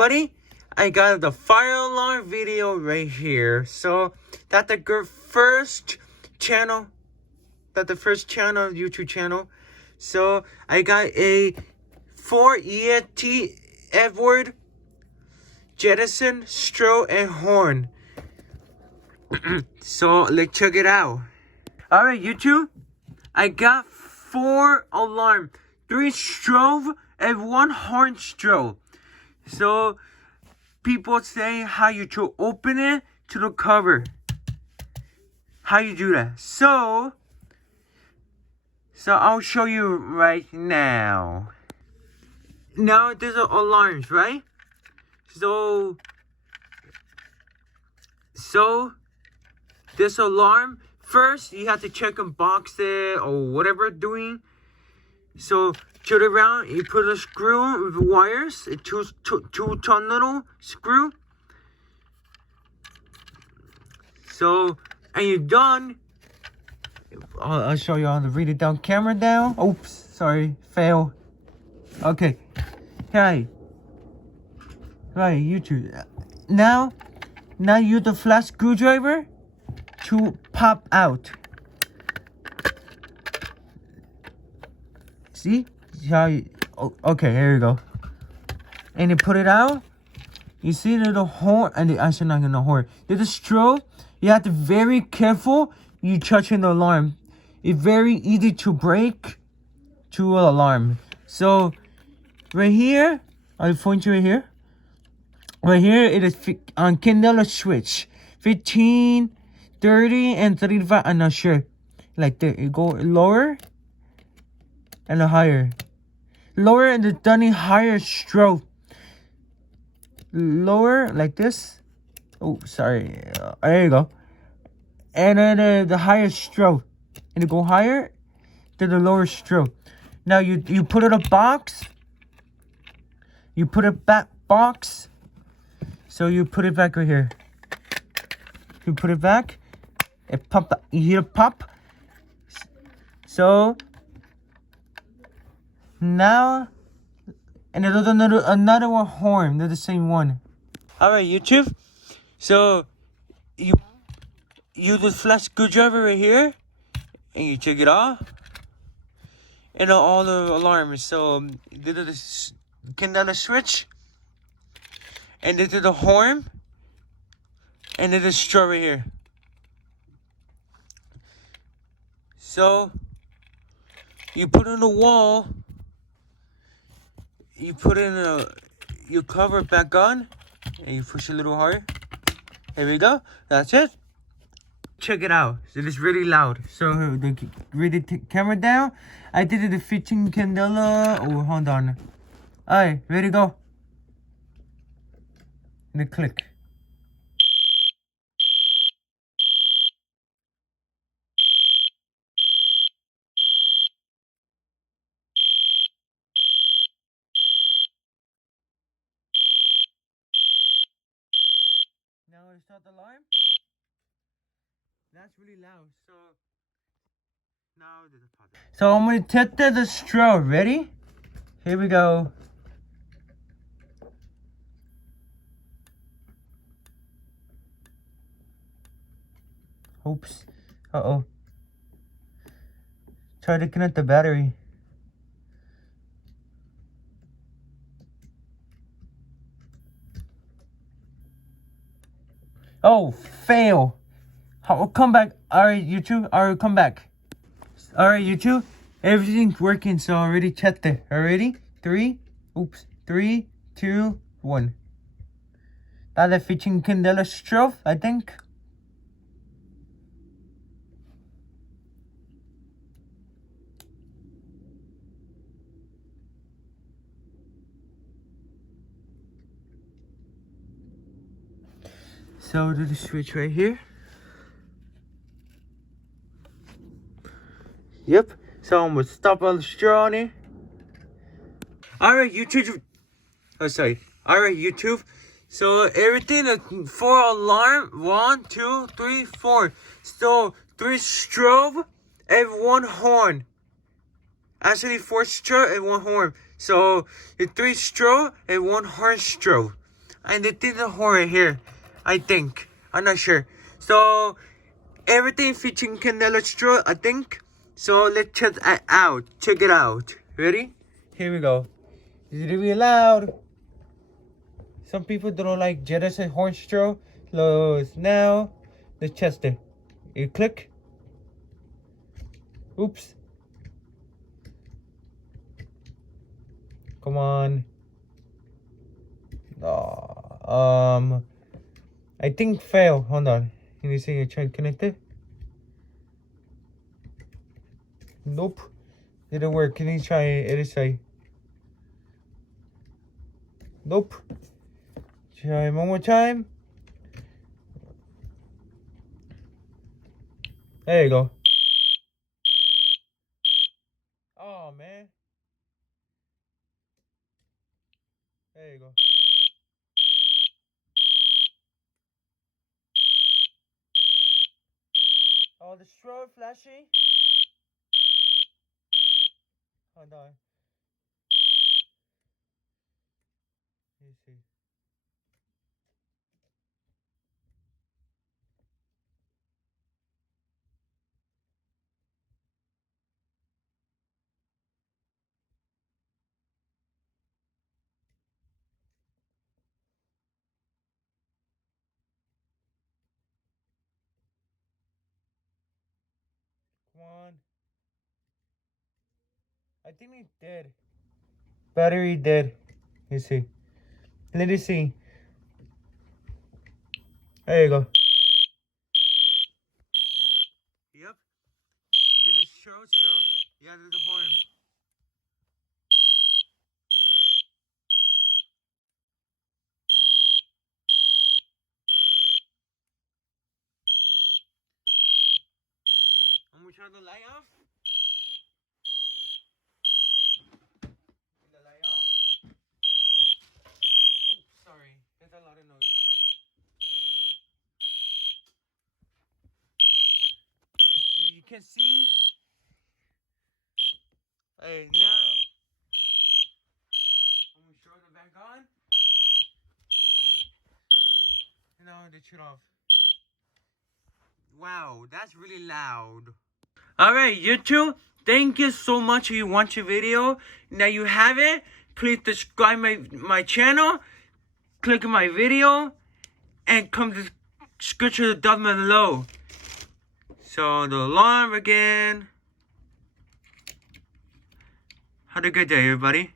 Buddy, I got the fire alarm video right here. So that's the first channel. That's the first channel, YouTube channel. So I got a 4 EST Edwards Genesis strobe and horn. So let's check it out. Alright, YouTube. I got 4 alarm, 3 strobe and 1 horn strobe. So people say how you to open it to the cover. How you do that. So I'll show you right now. Now there's alarms, right? So this alarm, first you have to check and box it or whatever doing. So turn it around, you put a screw with wires, a two-ton little screw. So, and you're done. I'll show you how to read it down. Camera down. Oops, sorry, fail. Okay, right, YouTube. Now use the flat screwdriver to pop out. See how you, okay, here you go. And you put it out. You see the horn, and actually not gonna horn. There's a strobe. You have to be very careful. You touching the alarm. It's very easy to break to an alarm. So right here, I'll point you right here. Right here, it is on candela switch. 15, 30, and 35. I'm not sure. Like that, you go lower and higher. Lower and the dunny higher stroke. Lower like this. Oh, sorry. There you go. And then the higher stroke. And you go higher to the lower stroke. Now you put it in a box. You put it back box. So you put it back right here. You put it back. It pop. You hear it pop. So now, and there's another one horn. They're the same one. All right, YouTube. So you use this flat screwdriver right here, and you take it off, and all the alarms. So this is the candela switch, and this is the horn, and this is strobe right here. So you put it on the wall. You put in you cover it back on, and you push a little harder. Here we go. That's it. Check it out. It is really loud. So ready to camera down. I did it the 15 candela. Oh, hold on. Alright, ready to go. And then click. Now I start the alarm. That's really loud. So now there's a pause. So I'm gonna test the strobe. Ready? Here we go. Oops. Uh-oh. Try to connect the battery. Oh, fail. I'll come back. Alright, YouTube. Alright, come back. Alright, YouTube. Everything's working, so I already checked it. Already? 3, 2, 1. That's a 15 candela strobe, I think. So do the switch right here. Yep. So I'm gonna stop on the straw on it. Alright, YouTube. Oh, sorry. Alright, YouTube. So everything for alarm 1, 2, 3, 4. So 3 strobe and 1 horn. Actually 4 strobe and 1 horn. So it's 3 strobe and 1 horn strobe. And they did the horn right here. I think. I'm not sure. So everything featuring candela straw, I think. So let's check it out. Check it out. Ready? Here we go. Is it really loud? Some people don't like Genesis horn straw. Close now. Let's test it. You click. Oops. Come on. I think fail. Hold on. Can you see you try to connect it? Nope. Didn't work. Can you try it? It is say. Nope. Try one more time. There you go. Oh man. There you go. Oh, the strobe flashing. Hold on. Let me see. Come on. I think it's dead. Battery dead. You see. Let me see. There you go. Yep. Did it show? Yeah, did the horn. I'm gonna turn the light off. The light off. Oh, sorry. There's a lot of noise. You can see. Hey, now I'm gonna turn it back on. Now they shut off. Wow, that's really loud. Alright, YouTube, thank you so much for you watch the video. Now you have it. Please subscribe my channel. Click on my video. And come to the description down below. So the alarm again. Have a good day, everybody.